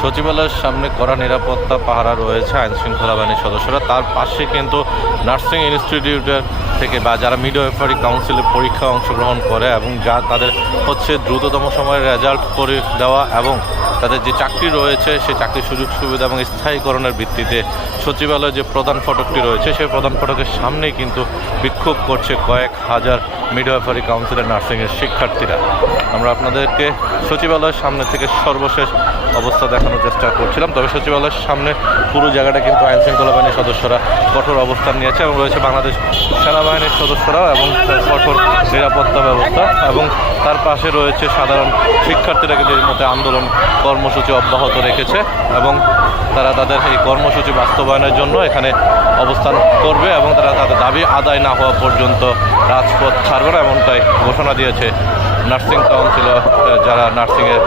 সচিবালয়ের সামনে কড়া নিরাপত্তা পাহারা রয়েছে আইনশৃঙ্খলা বাহিনীর সদস্যরা। তার পাশে কিন্তু নার্সিং ইনস্টিটিউটের থেকে বা যারা মিডওয়াইফারি কাউন্সিলে পরীক্ষা অংশগ্রহণ করে এবং যা তাদের হচ্ছে দ্রুততম সময়ে রেজাল্ট করে দেওয়া এবং তাদের যে চাকরি রয়েছে সেই চাকরির সুযোগ সুবিধা এবং স্থায়ীকরণের ভিত্তিতে সচিবালয়ে যে প্রধান ফটকটি রয়েছে সেই প্রধান ফটকের সামনেই কিন্তু বিক্ষোভ করছে কয়েক হাজার মিডওয়াইফারি কাউন্সিলের নার্সিংয়ের শিক্ষার্থীরা। আমরা আপনাদেরকে সচিবালয়ের সামনে থেকে সর্বশেষ অবস্থা দেখানোর চেষ্টা করছিলাম। তবে সচিবালয়ের সামনে পুরো জায়গাটা কিন্তু আইনশৃঙ্খলা বাহিনীর সদস্যরা কঠোর অবস্থান নিয়েছে এবং রয়েছে বাংলাদেশ সেনাবাহিনীর সদস্যরাও এবং কঠোর নিরাপত্তা ব্যবস্থা, এবং তার পাশে রয়েছে সাধারণ শিক্ষার্থীরা কিন্তু এর মধ্যে আন্দোলন কর্মসূচি অব্যাহত রেখেছে এবং তারা তাদের এই কর্মসূচি বাস্তবায়নের জন্য এখানে অবস্থান করবে এবং তারা তাদের দাবি আদায় না হওয়া পর্যন্ত রাজপথ ছাড়বে না, এমনটাই ঘোষণা দিয়েছে নার্সিং কাউন্সিলর যারা নার্সিংয়ের